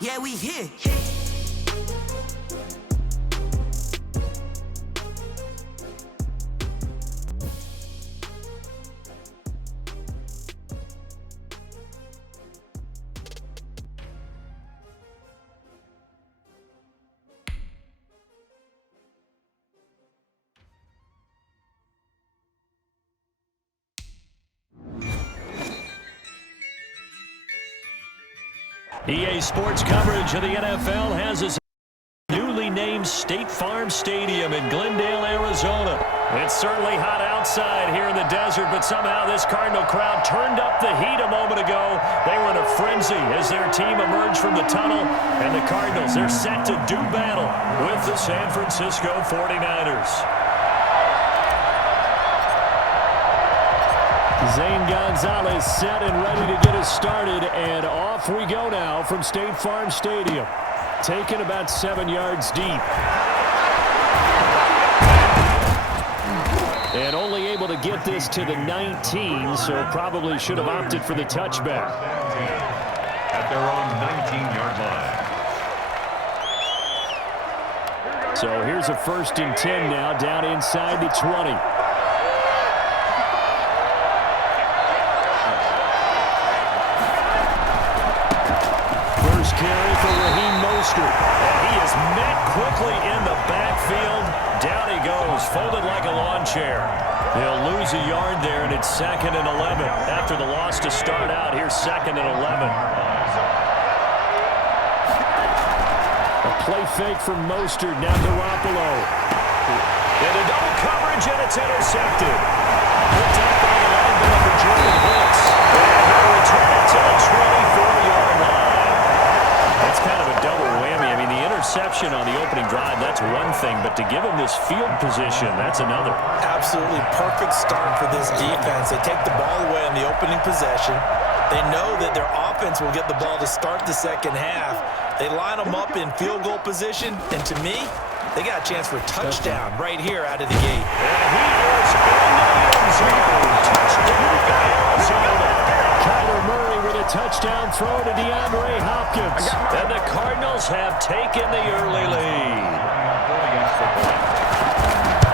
Yeah, we here. EA Sports coverage of the NFL has us newly named State Farm Stadium in Glendale, Arizona. It's certainly hot outside here in the desert, but somehow this Cardinal crowd turned up the heat a moment ago. They were in a frenzy as their team emerged from the tunnel, and the Cardinals, they're set to do battle with the San Francisco 49ers. Zane Gonzalez set and ready to get us started, and off we go now from State Farm Stadium. Taken about 7 yards deep. And only able to get this to the 19, so probably should have opted for the touchback. At their own 19-yard line. So here's a 1st and 10 now, down inside the 20. Carry for Raheem Mostert. And he is met quickly in the backfield. Down he goes, folded like a lawn chair. He'll lose a yard there, and it's 2nd and 11. After the loss to start out, here's 2nd and 11. A play fake from Mostert, now Garoppolo. Into double coverage, and it's intercepted. Picked up by the linebacker, Jordan Hicks. And he'll return it to the 24-yard line. That's kind of a double whammy. I mean, the interception on the opening drive, that's one thing, but to give him this field position, that's another. Absolutely perfect start for this defense. They take the ball away on the opening possession. They know that their offense will get the ball to start the second half. They line them up in field goal position, and to me, they got a chance for a touchdown right here out of the gate. And he is in the end zone. Touchdown, Arizona. Kyler Murray with a touchdown throw to DeAndre Hopkins. And the Cardinals have taken the early lead.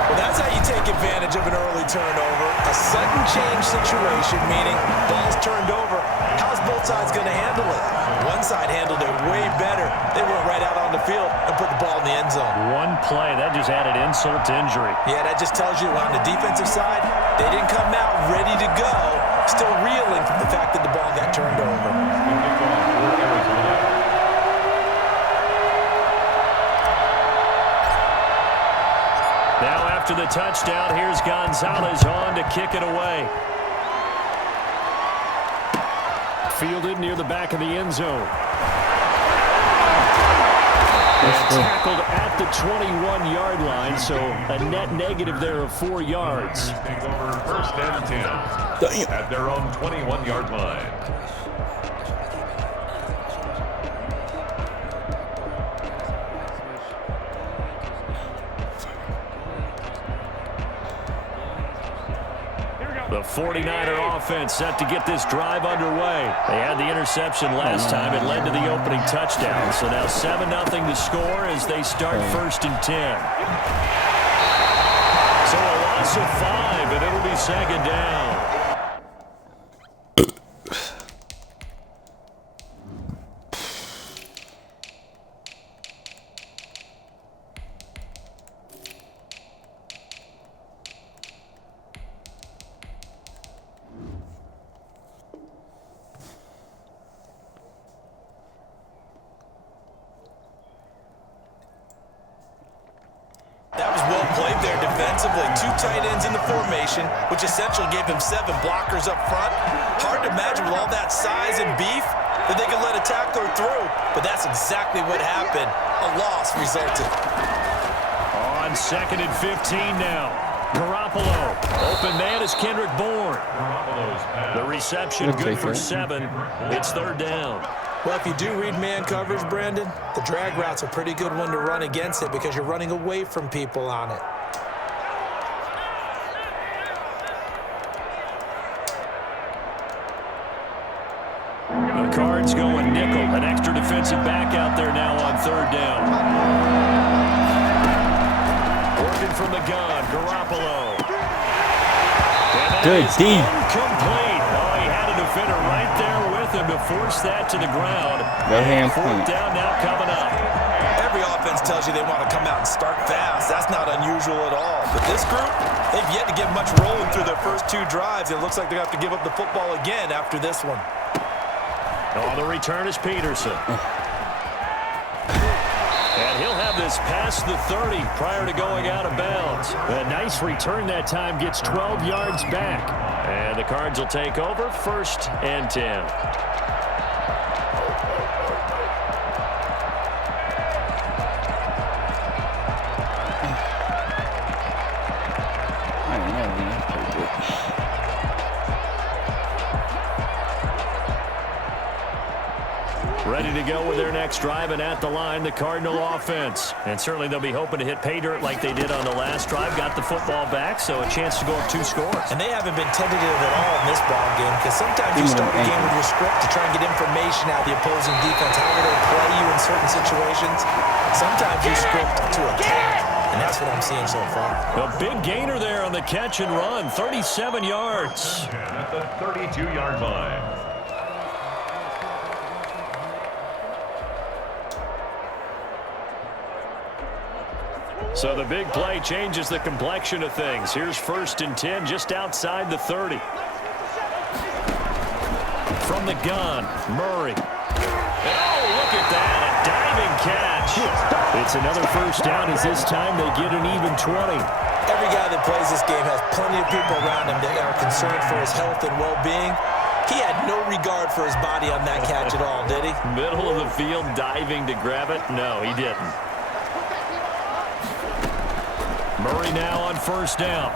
Well, that's how you take advantage of an early turnover. A sudden change situation, meaning ball's turned over. How's both sides going to handle it? One side handled it way better. They went right out on the field and put the ball in the end zone. One play, that just added insult to injury. Yeah, that just tells you on the defensive side, they didn't come out ready to go. Still reeling from the fact that the ball got turned over. Now after the touchdown, here's Gonzalez on to kick it away. Fielded near the back of the end zone. And tackled at the 21-yard line, so a net negative there of 4 yards. Take over 1st and 10 at their own 21-yard line. The 49er offense set to get this drive underway. They had the interception last time. It led to the opening touchdown. So now 7-0 to score as they start 1st and 10. So a loss of 5, and it'll be 2nd down. Defensively, 2 tight ends in the formation, which essentially gave him 7 blockers up front. Hard to imagine with all that size and beef that they could let a tackler through, but that's exactly what happened. A loss resulted. On 2nd and 15 now. Garoppolo. Open man is Kendrick Bourne. The reception good for 7. It's 3rd down. Well, if you do read man coverage, Brandon, the drag route's a pretty good one to run against it because you're running away from people on it. The Cards going nickel. An extra defender defensive back out there now on third down. Working from the gun, Garoppolo. Good D. Incomplete. Oh, he had a defender right there with him to force that to the ground. Fourth down now coming up. Every offense tells you they want to come out and start fast. That's not unusual at all. But this group, they've yet to get much rolling through their first two drives. It looks like they're going to have to give up the football again after this one. On the return is Peterson. And he'll have this past the 30 prior to going out of bounds. A nice return that time, gets 12 yards back. And the Cards will take over, 1st and 10. Ready to go with their next drive, and at the line, the Cardinal offense. And certainly they'll be hoping to hit pay dirt like they did on the last drive. Got the football back, so a chance to go up 2 scores. And they haven't been tentative at all in this ball game, because sometimes you start a game with your script to try and get information out of the opposing defense. How will they play you in certain situations? Sometimes you script to attack, and that's what I'm seeing so far. A big gainer there on the catch and run, 37 yards. At the 32-yard line. So the big play changes the complexion of things. Here's 1st and 10 just outside the 30. From the gun, Murray. And oh, look at that, a diving catch. It's another 1st down as this time they get an even 20. Every guy that plays this game has plenty of people around him that are concerned for his health and well-being. He had no regard for his body on that catch at all, did he? Middle of the field diving to grab it? No, he didn't. Murray now on 1st down.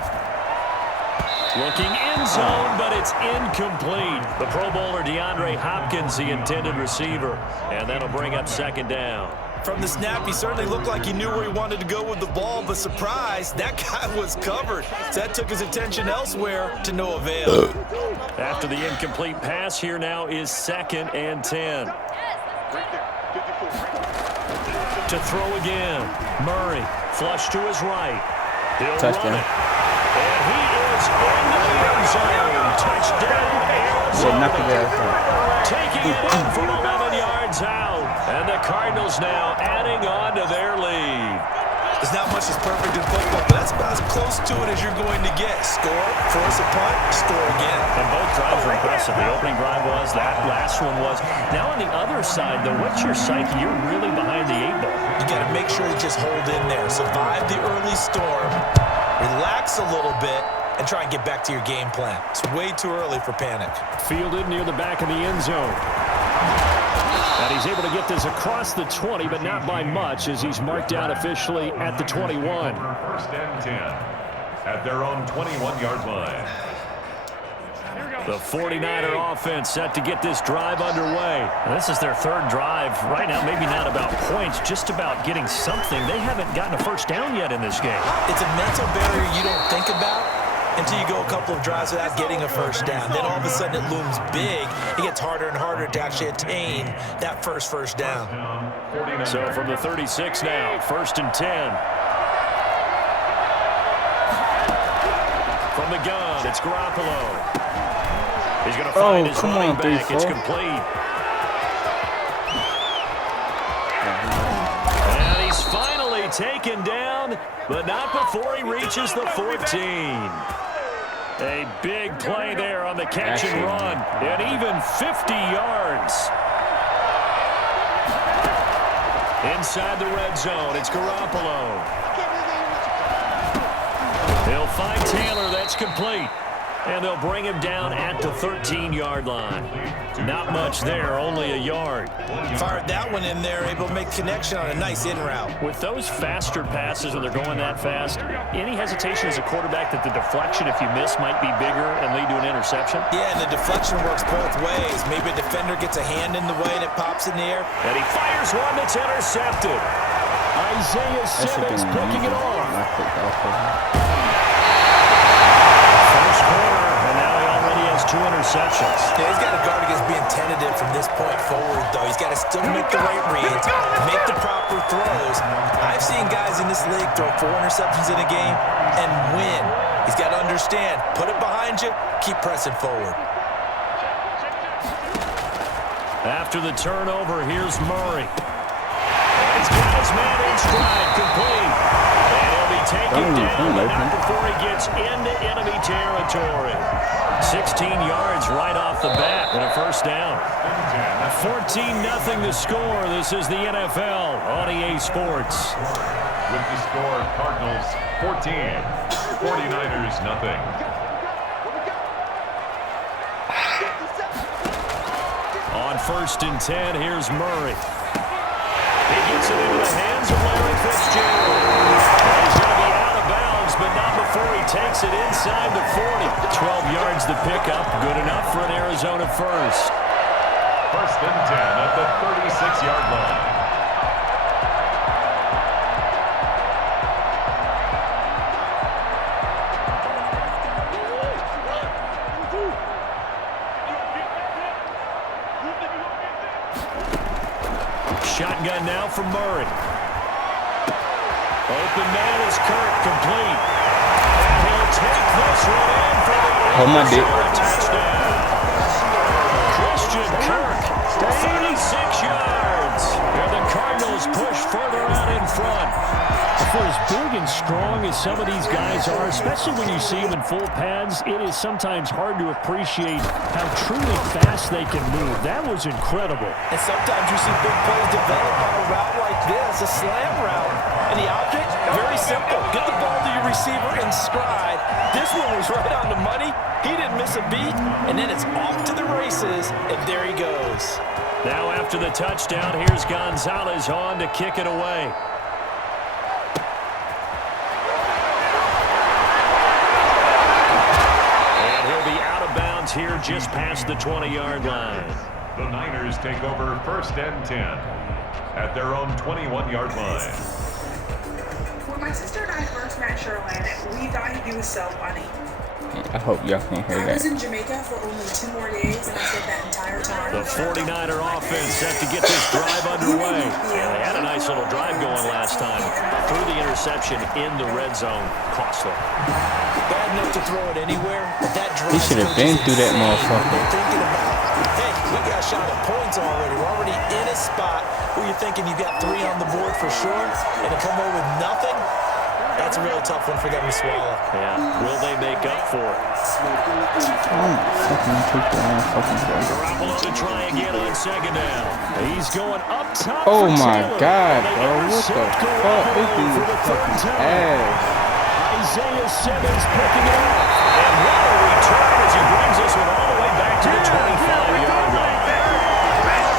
Looking end zone, but it's incomplete. The Pro Bowler DeAndre Hopkins, the intended receiver. And that'll bring up 2nd down. From the snap, he certainly looked like he knew where he wanted to go with the ball, but surprise, that guy was covered. So that took his attention elsewhere to no avail. After the incomplete pass, here now is 2nd and 10. To throw again. Murray, flush to his right. He'll Touchdown. run it. And he is in the end zone. Touchdown, Arizona. Taking it in from 11 yards out. And the Cardinals now adding on to their lead. There's not much that's perfect in football, but that's about as close to it as you're going to get. Score, force a punt, score again. And both drives were impressive. The opening drive was, that last one was. Now on the other side, though, what's your psyche? You're really behind the 8 ball. You got to make sure to just hold in there. Survive the early storm, relax a little bit, and try and get back to your game plan. It's way too early for panic. Fielded near the back of the end zone. And he's able to get this across the 20, but not by much, as he's marked down officially at the 21. 1st and 10 at their own 21-yard line. The 49er offense set to get this drive underway. And this is their 3rd drive. Right now, maybe not about points, just about getting something. They haven't gotten a 1st down yet in this game. It's a mental barrier you don't think about until you go a couple of drives without getting a 1st down. Then all of a sudden it looms big. It gets harder and harder to actually attain that first down. So from the 36 now, 1st and 10. From the gun, it's Garoppolo. He's going to find his running back. It's complete. And he's finally taken down, but not before he reaches the 14. A big play there on the catch and run. And even 50 yards. Inside the red zone, it's Garoppolo. He'll find Taylor. That's complete. And they'll bring him down at the 13-yard line. Not much there, only a yard. Fired that one in there, able to make connection on a nice in route. With those faster passes when they're going that fast, any hesitation as a quarterback that the deflection, if you miss, might be bigger and lead to an interception? Yeah, and the deflection works both ways. Maybe a defender gets a hand in the way and it pops in the air. And he fires one that's intercepted. Isaiah Simmons picking it off. First quarter, and now he already has 2 interceptions. Yeah, he's got to guard against being tentative from this point forward, though. He's got to still make the right reads, make the proper throws. I've seen guys in this league throw 4 interceptions in a game and win. He's got to understand, put it behind you, keep pressing forward. After the turnover, here's Murray. And he's got his man in stride, complete. And he'll be taken down, but not before he gets into enemy territory. 16 yards right off the bat and a first down. 14-0 the score. This is the NFL on EA Sports. With the score, Cardinals 14, 49ers nothing. On 1st and 10, here's Murray. He gets it into the hands of Larry Fitzgerald. He's going to be out of bounds, but not before he takes it inside the 40. 12 yards to pick up, good enough for an Arizona first. 1st and 10 at the 36-yard line. Shotgun now for Murray. Open man is Kirk, complete. And he'll take this one in for the touchdown. Christian Kirk, 36 yards. And the Cardinals push further out in front. For as big and strong as some of these guys are, especially when you see them in full pads, it is sometimes hard to appreciate how truly fast they can move. That was incredible. And sometimes you see big plays develop on a route like this, a slam route. And the object, very simple. Get the ball to your receiver in stride. This one was right on the money. He didn't miss a beat. And then it's off to the races, and there he goes. Now after the touchdown, here's Gonzalez on to kick it away. Here just past the 20-yard line. The Niners take over 1st and 10 at their own 21-yard line. When my sister and I first met Sherlin, we thought he was so funny. I hope y'all can hear I that. was in Jamaica for only 2 more days, and I spent that entire time. The 49er offense set to get this drive underway. And they had a nice little drive going last time. Threw the interception in the red zone. Costly. Bad enough to throw it anywhere, but that drive. He should have been through that motherfucker. They're thinking about, hey, we got a shot at points already. We're already in a spot where you're thinking you got 3 on the board for sure, and to come away with nothing. That's a real tough one for them to swallow. Yeah. Will they make up for it? Garoppolo to try again on 2nd down. He's going up top. Oh for my Taylor. God, bro. What the fuck? This dude is fucking ass. Isaiah Simmons picking it up. And what a return as he brings this one all the way back to the 25-yard line.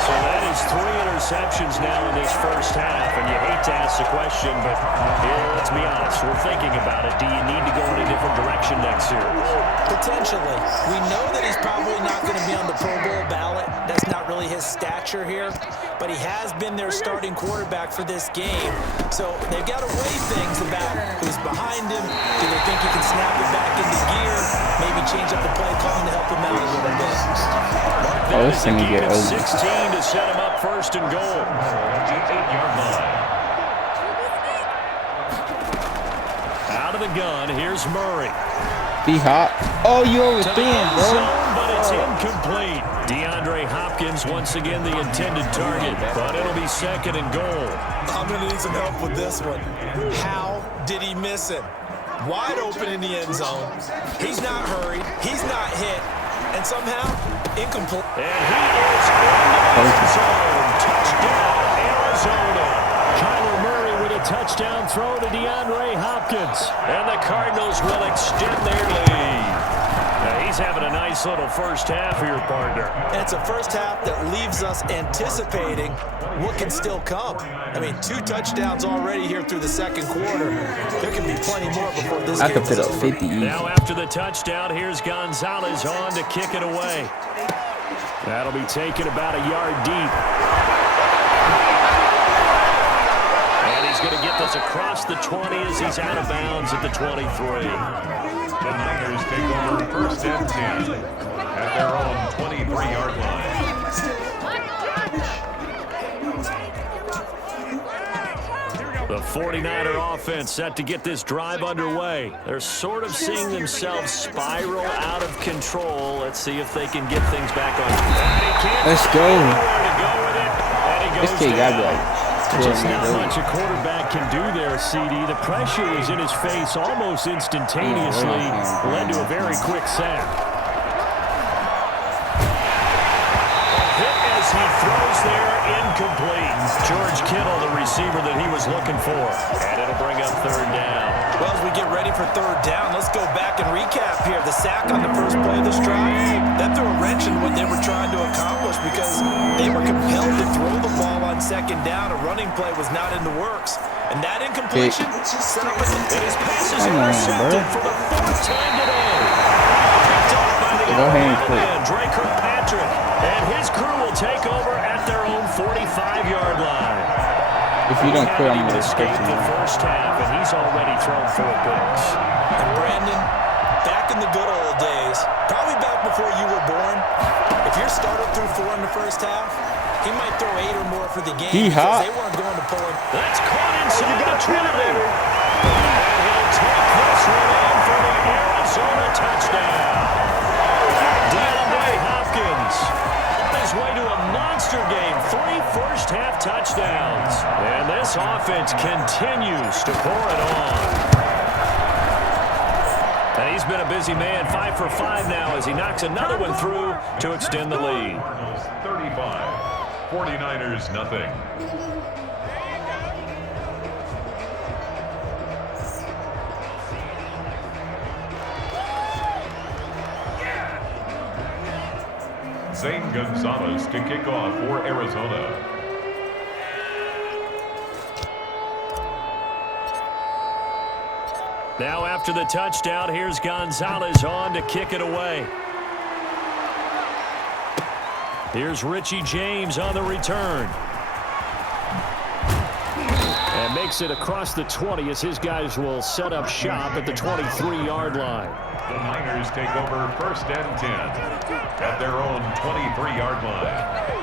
So that is 3 interceptions now in this first half, and you hate to ask the question, but here, let's be honest, we're thinking about it. Do you need to go in a different direction next year? Potentially. We know that he's probably not going to be on the Pro Bowl ballot. That's not really his stature here, but he has been their starting quarterback for this game. So they've got to weigh things about who's behind him. Do they think he can snap it back into gear? Maybe change up the play calling to help him out a little bit. Oh, this thing get over. 16 to set him up 1st and goal. 8-yard line. Out of the gun, here's Murray. Be hot. Oh, you overthink, bro. Zone, but it's incomplete. DeAndre Hopkins once again the intended target, but it'll be 2nd and goal. I'm going to need some help with this one. How did he miss it? Wide open in the end zone. He's not hurried. He's not hit. And somehow, incomplete. And he is in the end zone. Touchdown, Arizona. Kyler Murray with a touchdown throw to DeAndre Hopkins. And the Cardinals will extend their lead. Now, he's having a nice little first half here, partner. And it's a first half that leaves us anticipating what can still come. I mean, 2 touchdowns already here through the 2nd quarter. There can be plenty more before this I game could put is up over. 50 easy. Now after the touchdown, here's Gonzalez on to kick it away. That'll be taken about a yard deep. And he's going to get the goes across the 20 as he's out of bounds at the 23. The Niners take over first and 10 at their own 23-yard line. The 49er offense set to get this drive underway. They're sort of seeing themselves spiral out of control. Let's see if they can get things back on track. Let's go. This kid got to be like, just not much a quarterback can do there, CD. The pressure was in his face almost instantaneously. Led to a very quick sack. A hit as he throws there, incomplete. George Kittle, the receiver that he was looking for. And it'll bring up third down. Well, as we get ready for third down, let's go back and recap here. The sack on the first play of this drive, that threw a wrench in what they were trying to accomplish because they were compelled to throw the ball on second down. A running play was not in the works. And that incompletion set up as his passes intercepted for the fourth time today. Picked off by the man, Drake Kirkpatrick. And his crew will take over at their own 45-yard line. if you don't quit, I'm going to escape the first half, and he's already thrown 4 picks. And Brandon, back in the good old days, probably back before you were born, if your starter threw 4 in the first half, he might throw 8 or more for the game because they weren't going to pull him. That's caught inside the 20. And he'll take this one in for the Arizona touchdown. DeAndre Hopkins on his way to a monster game. 3 first-half touchdowns. And this offense continues to pour it on. And he's been a busy man, 5 for 5 now as he knocks another one through to extend the lead. 35. 49ers nothing. Zane Gonzalez to kick off for Arizona. Now after the touchdown, here's Gonzalez on to kick it away. Here's Richie James on the return. And makes it across the 20 as his guys will set up shop at the 23-yard line. The Niners take over first and 10 at their own 23-yard line.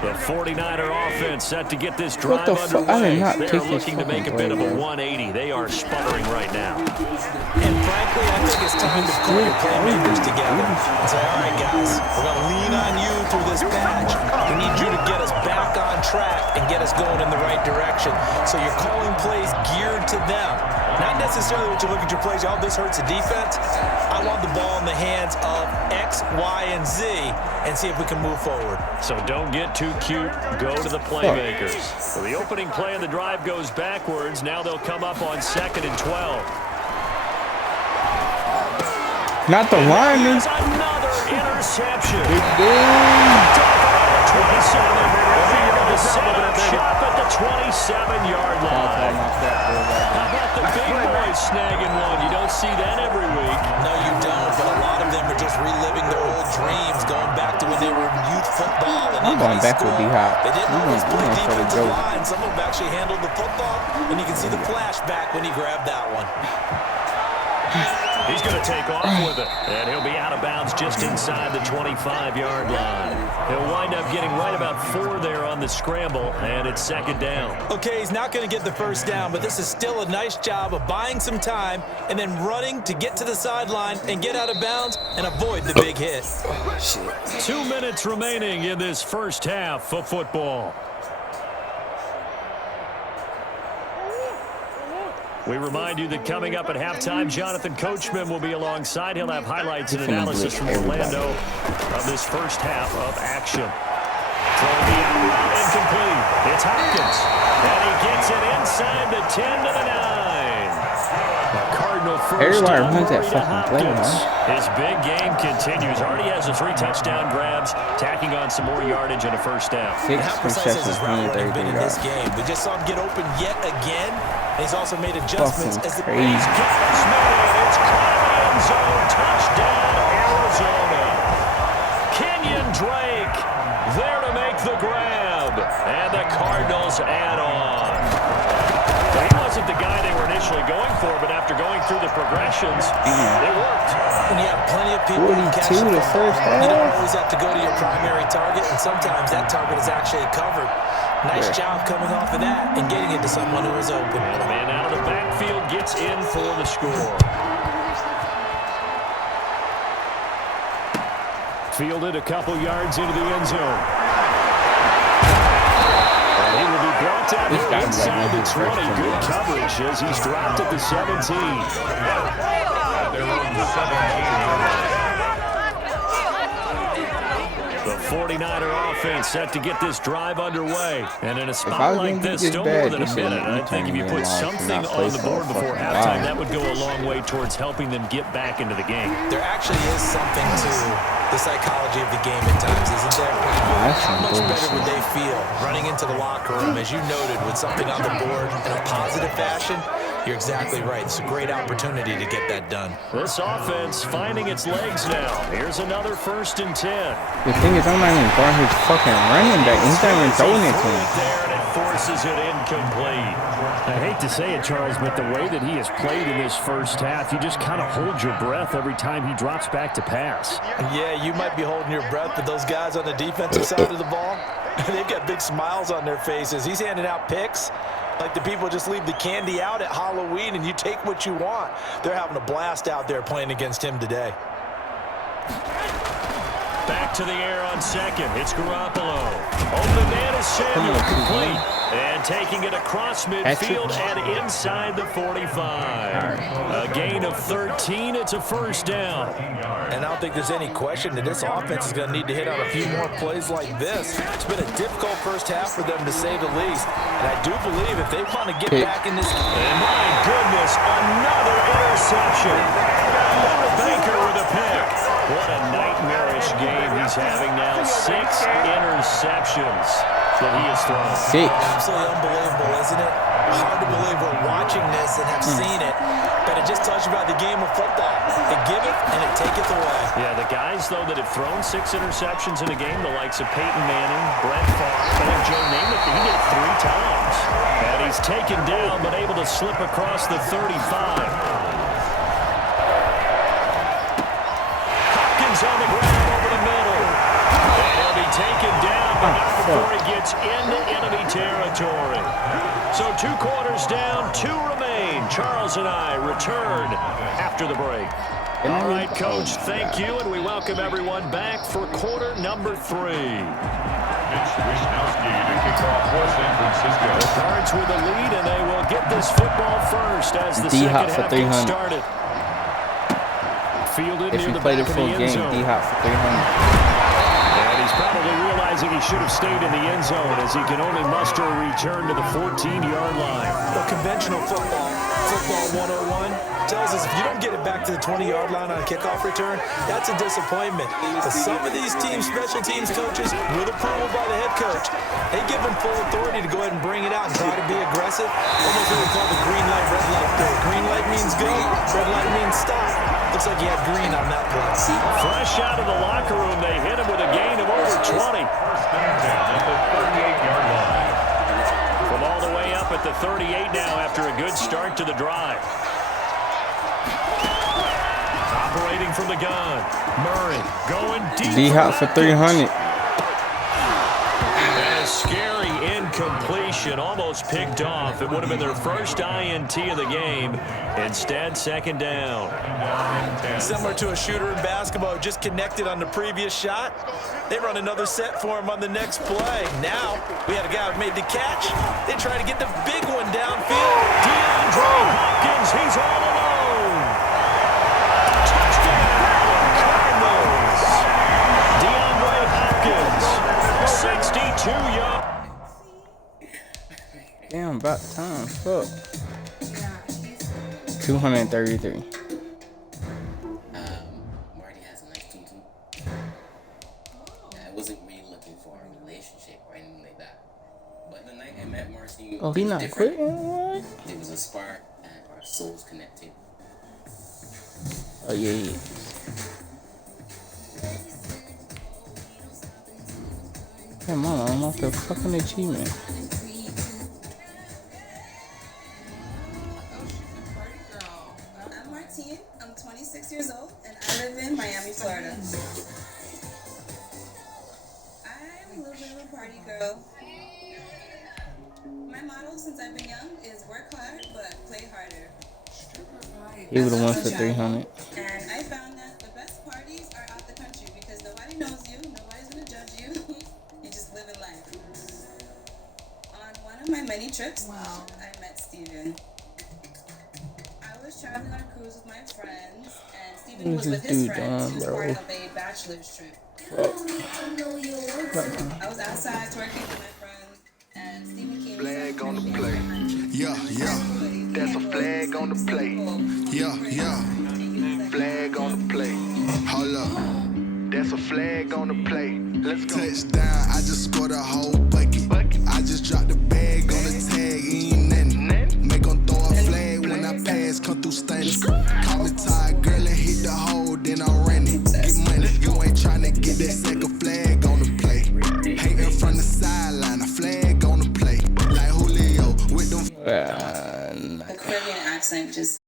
The 49er offense set to get this drive underway. I did not They're looking to make a bit of a 180. They are sputtering right now. And frankly, I think it's time to pull your playmakers together and say, all right, guys, we're going to lean on you through this patch. We need you to get us back on track and get us going in the right direction. So you're calling plays geared to them. Not necessarily what you look at your plays, oh, this hurts the defense. I want the ball in the hands of X, Y, and Z and see if we can move forward. So don't get too cute. Go to the playmakers. So the opening play of the drive goes backwards. Now they'll come up on 2nd and 12. Not the lineman. Another interception. Big dude. 27. The setup shot at the 27-yard line. How about the big boys snagging one? You don't see that every week. No, you don't, but a lot of them are just reliving their old dreams, going back to when they were in youth football. And I'm going back with D-Hop. They didn't always play defensive line. Some of them actually handled the football, and you can see the flashback when he grabbed that one. He's going to take off with it, and he'll be out of bounds just inside the 25-yard line. He'll wind up getting right about 4 there on the scramble, and it's 2nd down. Okay, he's not going to get the first down, but this is still a nice job of buying some time and then running to get to the sideline and get out of bounds and avoid the big hit. 2 minutes remaining in this first half of football. We remind you that coming up at halftime, Jonathan Coachman will be alongside. He'll have highlights and analysis from Orlando of this first half of action. Throwing the out route incomplete. It's Hopkins. And he gets it inside the 10 to the 9. The Cardinal first Everybody down runs that to fucking play, Hopkins. man. His big game continues. Already has the 3 touchdown grabs, tacking on some more yardage and a first down. 6 How precise has his receptions, route running been in 133 this yards. game? We just saw him get open yet again. And he's also made adjustments as the crazy. It's caught end zone. Touchdown, Arizona. Kenyon Drake there to make the grab. And the Cardinals add on. He wasn't the guy they were initially going for, but after going through the progressions, it worked. When you have plenty of people who catch 42 the the first ball, half. you don't always have to go to your primary target, and sometimes that target is actually covered. Nice job coming off of that and getting it to someone who is open. And the man out of the backfield gets in for the score. Fielded a couple yards into the end zone. And he will be brought down This guy's inside like the 20. Good coverage as he's dropped at the 17. At their own 17. The 49er offense set to get this drive underway. And in a I spot was like gonna this, get still bad, more than a this minute. ain't I think if you turning put me off and something not play on the so board before fucking halftime, wild. that would go a long way towards helping them get back into the game. There actually is something to the psychology of the game at times, isn't there? that's How some much better bullshit. would they feel running into the locker room, as you noted, with something on the board in a positive fashion? You're exactly right. It's a great opportunity to get that done. This offense finding its legs now. Here's another 1st and 10. The thing is, I'm not even guarding his fucking running back. He's not even throwing it to him. There, and it forces it incomplete. I hate to say it, Charles, but the way that he has played in this first half, you just kind of hold your breath every time he drops back to pass. Yeah, you might be holding your breath, but those guys on the defensive side of the ball, they've got big smiles on their faces. He's handing out picks like the people just leave the candy out at Halloween and you take what you want. They're having a blast out there playing against him today. Back to the air on second. It's Garoppolo. Open man is Samuel, complete. And taking it across midfield and inside the 45. A gain of 13. It's a first down. And I don't think there's any question that this offense is going to need to hit on a few more plays like this. It's been a difficult first half for them, to say the least. And I do believe if they want to get back in this game. And my goodness, another interception. Luda Baker with a pick. What a nightmarish game he's having now. 6 interceptions that he has thrown. 6. Absolutely unbelievable, isn't it? Hard to believe we're watching this and have seen it, but it just tells you about the game of football. It giveth and it taketh away. Yeah, the guys, though, that have thrown 6 interceptions in a game, the likes of Peyton Manning, Brett Favre, and Joe Namath, he did it 3 times. And he's taken down, but able to slip across the 35. Hopkins on the ground over the middle. And he'll be taken down, but not before he gets into enemy territory. So 2 quarters down, 2 remain. Charles and I return after the break. All right, Coach, thank you, and we welcome everyone back for quarter number 3. Mitch Wisnowski to kick off for San Francisco. The Cards with the lead, and they will get this football first as the D-Hop second for half gets 300. started. Fielded If near you the play back the of full the end game, zone. D-Hop for 300. And he's probably realizing he should have stayed in the end zone as he can only muster a return to the 14-yard line. Well, conventional football 101, tells us if you don't get it back to the 20-yard line on a kickoff return, that's a disappointment. But some of these teams, special teams coaches, with approval by the head coach, they give them full authority to go ahead and bring it out and try to be aggressive. Almost what we call the green light, red light thing. Green light means go, red light means stop. Looks like you had green on that play. Fresh out of the locker room, they hit him with a gain of over 20. First down at the 38-yard line. From all the way up at the 38 now after a good start to the drive. Operating from the gun. Murray going deep. D-Hop for 300. And a scary incompletion, almost picked off. It would have been their first INT of the game. Instead, second down. Similar to a shooter in basketball who just connected on the previous shot. They run another set for him on the next play. Now, we had a guy who made the catch. They try to get the big one downfield. DeAndre Hopkins, he's all alone. Touchdown, Cardinals. DeAndre Hopkins, 62 yards. Damn, about time. Fuck. 233. Marty has a nice tutu. I wasn't really looking for a relationship or anything like that. But the night I met Marcy, Oh, he it was not different. quitting? What? It was a spark and our souls connected. Oh yeah. Come on, I'm off the fucking achievement. I'm Martine. I'm 26 years old and I live in Miami, Florida. I'm a little bit of a party girl. My motto since I've been young is work hard but play harder. He would have won for 300. And I found that the best parties are out the country because nobody knows you, nobody's gonna judge you. You just live in life. On one of my many trips, I met Steven. I was traveling on a cruise with my friends, and Steven was with his friends. He was part of a bachelor's trip. I was outside twerking with my friends, and Steven came flag on the plate. Yeah, yeah. That's a flag on the plate. Yeah, yeah. Flag on the plate. Hold up. That's a flag on the plate. Let's go. Touchdown, I just scored a whole bucket. I just dropped the bag on the tag, ain't nothing. Make 'em throw a flag when I pass, come through stainless. Call me tired, girl, and hit the hole, then I ran it. Get money, you ain't tryna get that second flag on the plate. Hating from the sideline, a flag on the plate. Like Julio with them. the Caribbean accent just